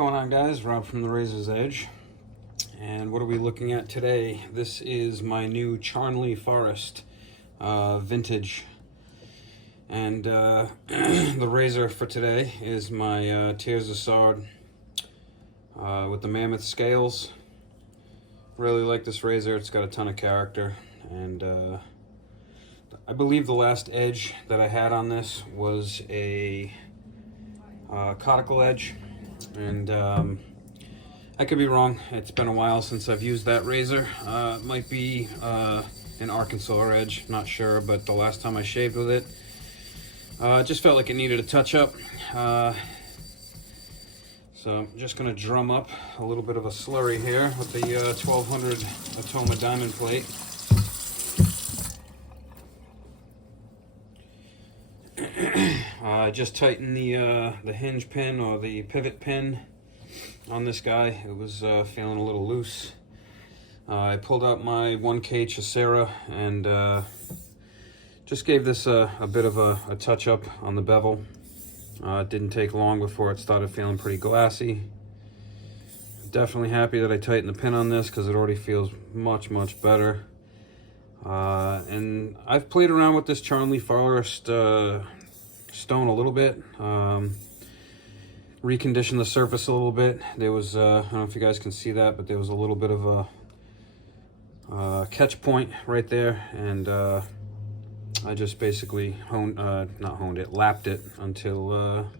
going on, guys? Rob from the Razor's Edge. And what are we looking at today? This is my new Charnley Forest vintage. And the razor for today is my Thiers Issard with the mammoth scales. Really like this razor. It's got a ton of character. And I believe the last edge that I had on this was a conical edge. And I could be wrong. It's been a while since I've used that razor. It might be an Arkansas edge, not sure, but the last time I shaved with it, it just felt like it needed a touch-up. So I'm just going to drum up a little bit of a slurry here with the 1200 Atoma diamond plate. I just tightened the hinge pin or the pivot pin on this guy. It was feeling a little loose. I pulled out my 1K Chicera and just gave this a bit of a touch-up on the bevel. It didn't take long before it started feeling pretty glassy. Definitely happy that I tightened the pin on this because it already feels much better. And I've played around with this Charnley Forest stone a little bit, reconditioned the surface a little bit. There was I don't know if you guys can see that, but there was a little bit of a catch point right there, and I just basically lapped it until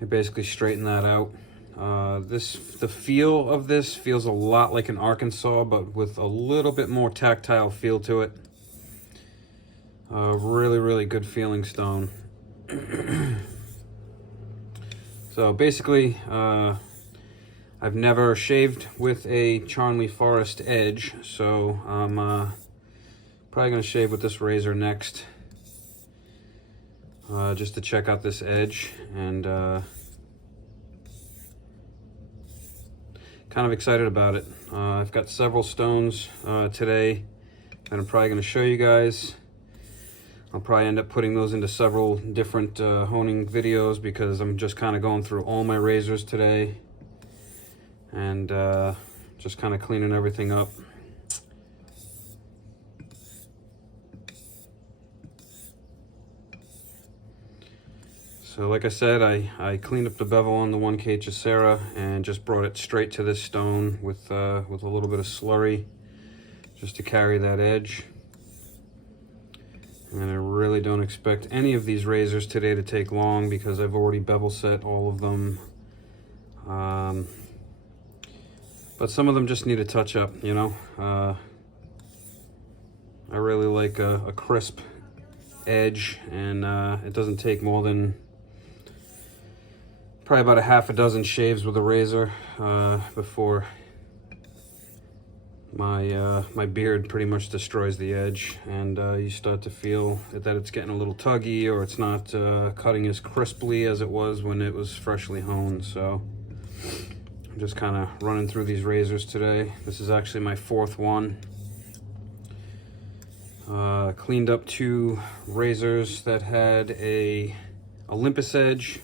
it basically straightened that out. The feel of this feels a lot like an Arkansas, but with a little bit more tactile feel to it. Really good feeling stone. So basically, I've never shaved with a Charnley Forest edge, so I'm probably going to shave with this razor next, just to check out this edge, and kind of excited about it. I've got several stones today that I'm probably going to show you guys. I'll probably end up putting those into several different honing videos because I'm just kind of going through all my razors today and just kind of cleaning everything up. So like I said, I cleaned up the bevel on the 1K Chicera and just brought it straight to this stone with a little bit of slurry just to carry that edge. And I really don't expect any of these razors today to take long because I've already bevel set all of them. But some of them just need a touch up, you know. I really like a crisp edge, and it doesn't take more than probably about a half a dozen shaves with a razor before my beard pretty much destroys the edge, and you start to feel that it's getting a little tuggy, or it's not cutting as crisply as it was when it was freshly honed. So I'm just kind of running through these razors today. This is actually my fourth one. Cleaned up two razors that had a Olympus edge,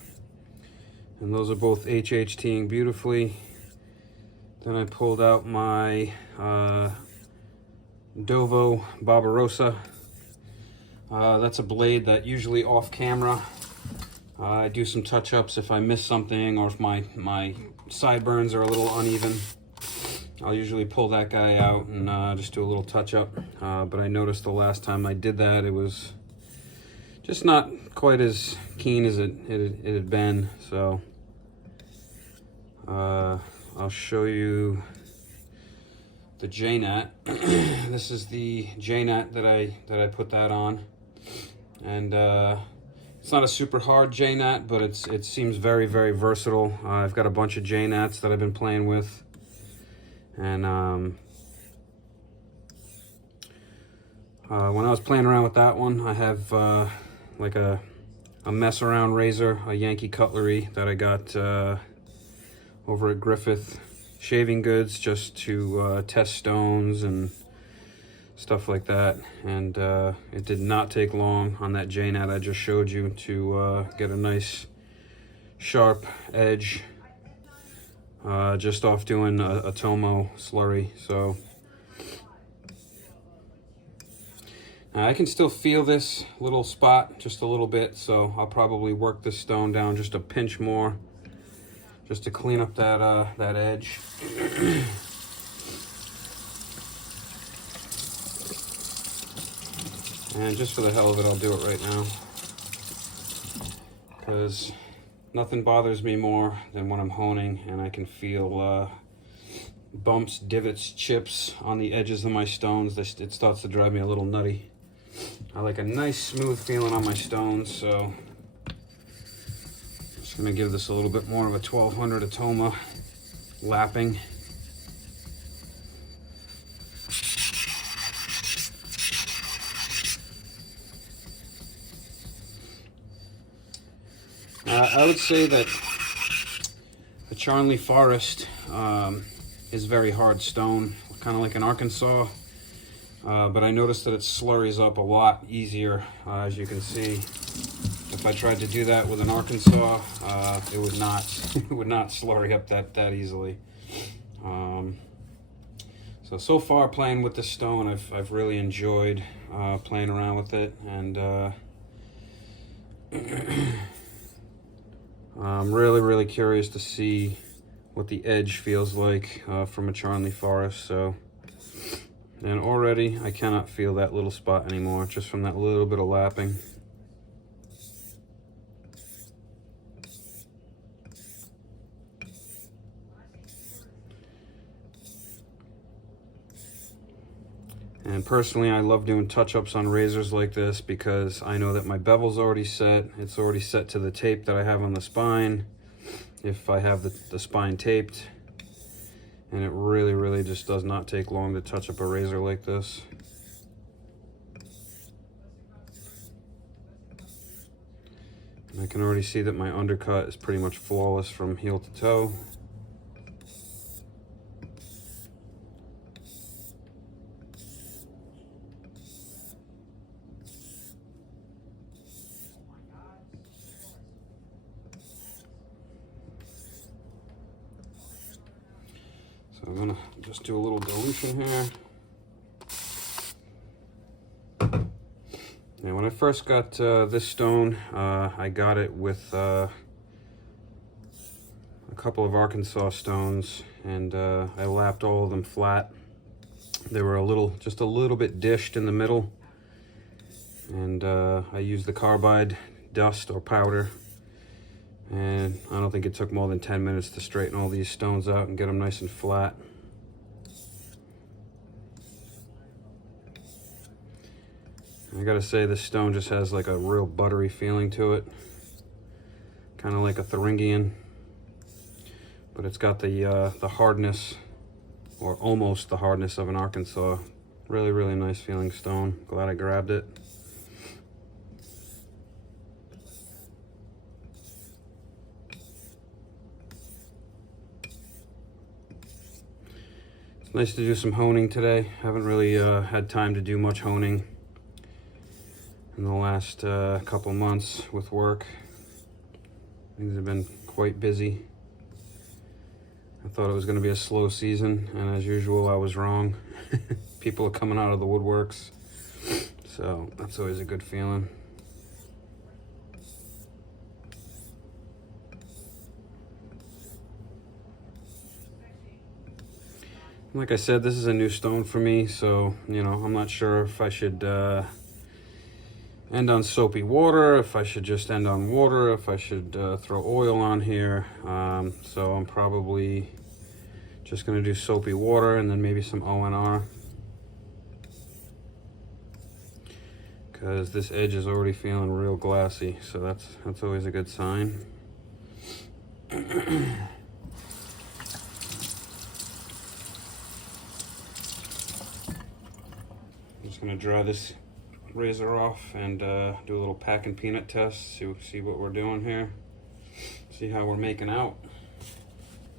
and those are both HHTing beautifully. Then I pulled out my Dovo Barbarossa. That's a blade that usually off camera I do some touch-ups if I miss something, or if my sideburns are a little uneven. I'll usually pull that guy out and just do a little touch-up. But I noticed the last time I did that, it was just not quite as keen as it had been. So I'll show you the J-Nat. This is the J-Nat that I put that on, and it's not a super hard J-Nat, but it seems very versatile. I've got a bunch of J-Nats that I've been playing with, and when I was playing around with that one, I have like a mess around razor, a Yankee cutlery that I got over at GRIFFITH Shaving Goods, just to test stones and stuff like that. And it did not take long on that J-Nat I just showed you to get a nice sharp edge just off doing a Tomo slurry. So I can still feel this little spot just a little bit, so I'll probably work this stone down just a pinch more, just to clean up that that edge. And just for the hell of it, I'll do it right now, because nothing bothers me more than when I'm honing and I can feel bumps, divots, chips on the edges of my stones. It starts to drive me a little nutty. I like a nice smooth feeling on my stones, so I'm just gonna give this a little bit more of a 1200 Atoma lapping. I would say that the Charnley Forest is very hard stone, kind of like an Arkansas, but I noticed that it slurries up a lot easier. As you can see, if I tried to do that with an Arkansas, it would not slurry up that easily. So far playing with this stone, I've really enjoyed playing around with it, and I'm really curious to see what the edge feels like from a Charnley Forest. So, and already I cannot feel that little spot anymore, just from that little bit of lapping. And personally, I love doing touch-ups on razors like this because I know that my bevel's already set. It's already set to the tape that I have on the spine, if I have the spine taped. And it really just does not take long to touch up a razor like this. And I can already see that my undercut is pretty much flawless from heel to toe. So I'm gonna just do a little dilution here. And when I first got this stone, I got it with a couple of Arkansas stones, and I lapped all of them flat. They were just a little bit dished in the middle, and I used the carbide dust or powder. And I don't think it took more than 10 minutes to straighten all these stones out and get them nice and flat. I gotta say, this stone just has like a real buttery feeling to it. Kind of like a Thuringian. But it's got the hardness, or almost the hardness of an Arkansas. Really nice feeling stone. Glad I grabbed it. Nice to do some honing today. Haven't really had time to do much honing in the last couple months with work. Things have been quite busy. I thought it was going to be a slow season, and as usual, I was wrong. People are coming out of the woodworks, so that's always a good feeling. Like I said, this is a new stone for me, so, you know, I'm not sure if I should end on soapy water, if I should just end on water, if I should throw oil on here. So I'm probably just going to do soapy water and then maybe some ONR, because this edge is already feeling real glassy, so that's always a good sign. Gonna dry this razor off and do a little pack and peanut test, see what we're doing here, see how we're making out.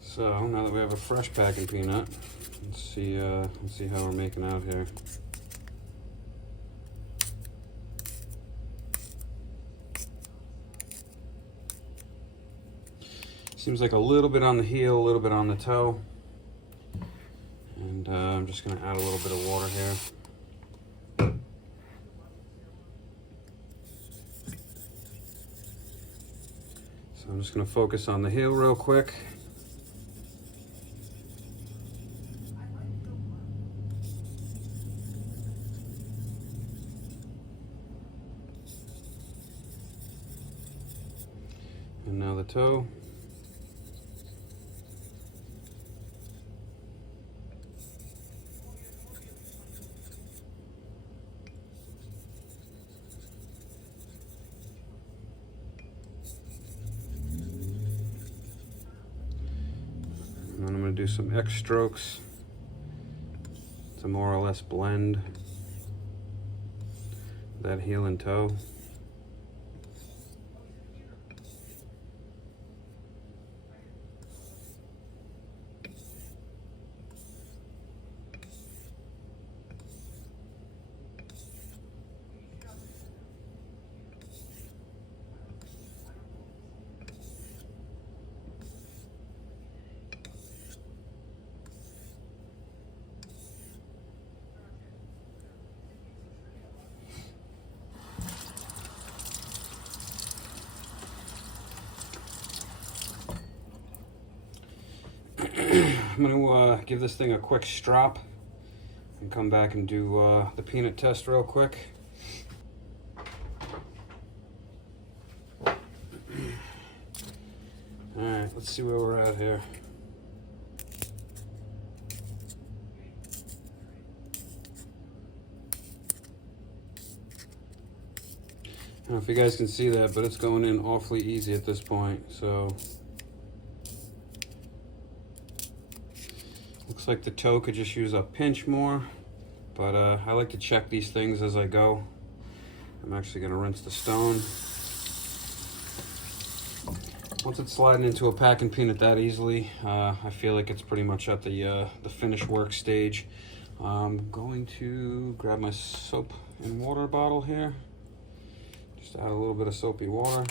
So now that we have a fresh pack and peanut, let's see how we're making out here. Seems like a little bit on the heel, a little bit on the toe. And I'm just going to add a little bit of water here. So I'm just going to focus on the heel real quick. And now the toe. And then I'm going to do some X strokes to more or less blend that heel and toe. I'm going to give this thing a quick strop and come back and do the peanut test real quick. Alright, let's see where we're at here. I don't know if you guys can see that, but it's going in awfully easy at this point, so looks like the toe could just use a pinch more, but I like to check these things as I go. I'm actually going to rinse the stone. Once it's sliding into a packing peanut that easily, I feel like it's pretty much at the finished work stage. I'm going to grab my soap and water bottle here. Just add a little bit of soapy water.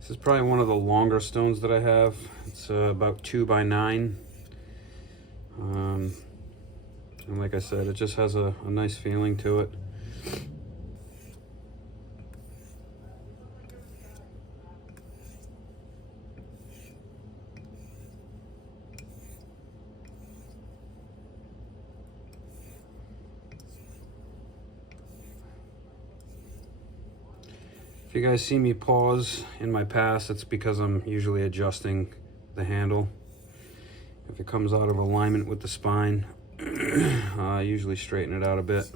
This is probably one of the longer stones that I have. It's about 2 by 9. And like I said, it just has a nice feeling to it. If you guys see me pause in my pass, it's because I'm usually adjusting the handle. If it comes out of alignment with the spine, I usually straighten it out a bit.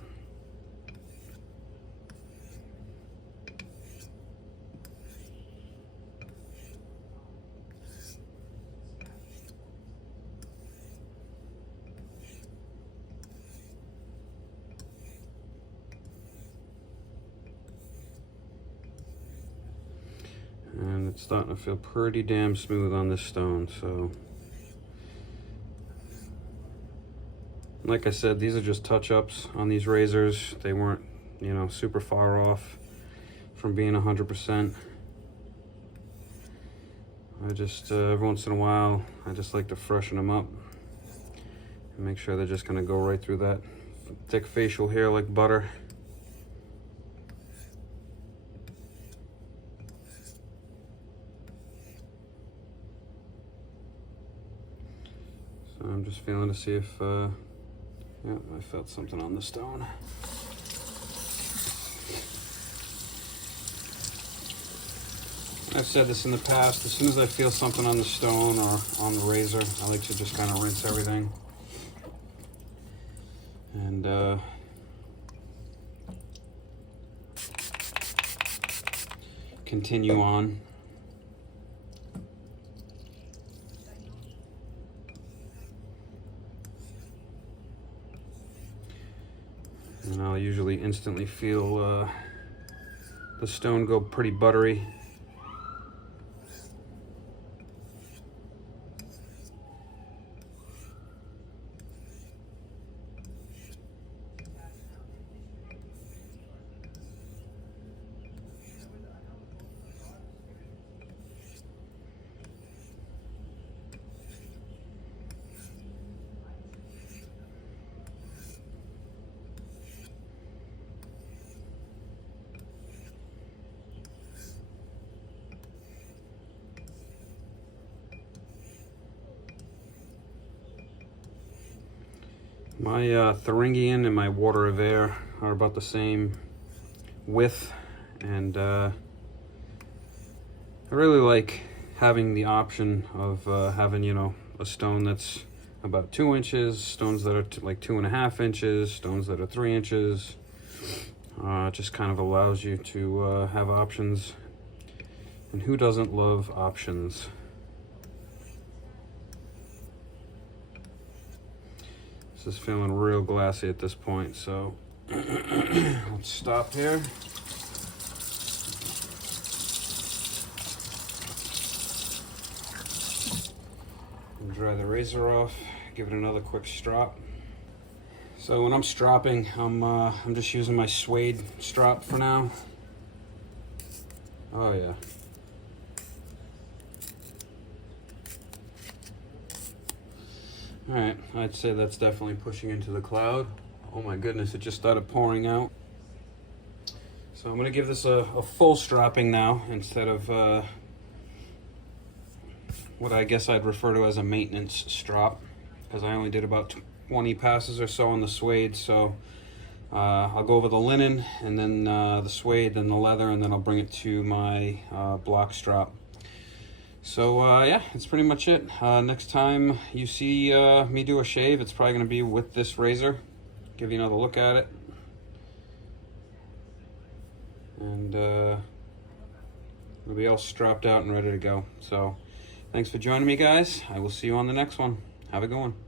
And it's starting to feel pretty damn smooth on this stone, so like I said, these are just touch-ups on these razors. They weren't, you know, super far off from being 100%. I just every once in a while I just like to freshen them up and make sure they're just gonna go right through that thick facial hair like butter. So I'm just feeling to see if, yeah, I felt something on the stone. I've said this in the past, as soon as I feel something on the stone or on the razor, I like to just kind of rinse everything. And continue on. And I'll usually instantly feel the stone go pretty buttery. My Thuringian and my Water of Air are about the same width, and I really like having the option of having, you know, a stone that's about 2 inches, stones that are like 2.5 inches, stones that are 3 inches. It just kind of allows you to have options, and who doesn't love options? This is feeling real glassy at this point, so let's stop here. And dry the razor off, give it another quick strop. So when I'm stropping, I'm just using my suede strop for now. Oh yeah. All right, I'd say that's definitely pushing into the cloud. Oh my goodness, it just started pouring out. So I'm gonna give this a full stropping now instead of what I guess I'd refer to as a maintenance strop, because I only did about 20 passes or so on the suede. So I'll go over the linen and then the suede, then the leather, and then I'll bring it to my block strop. So yeah, that's pretty much it. Next time you see me do a shave, it's probably going to be with this razor. Give you another look at it. And it'll be all stropped out and ready to go. So thanks for joining me, guys. I will see you on the next one. Have a good one.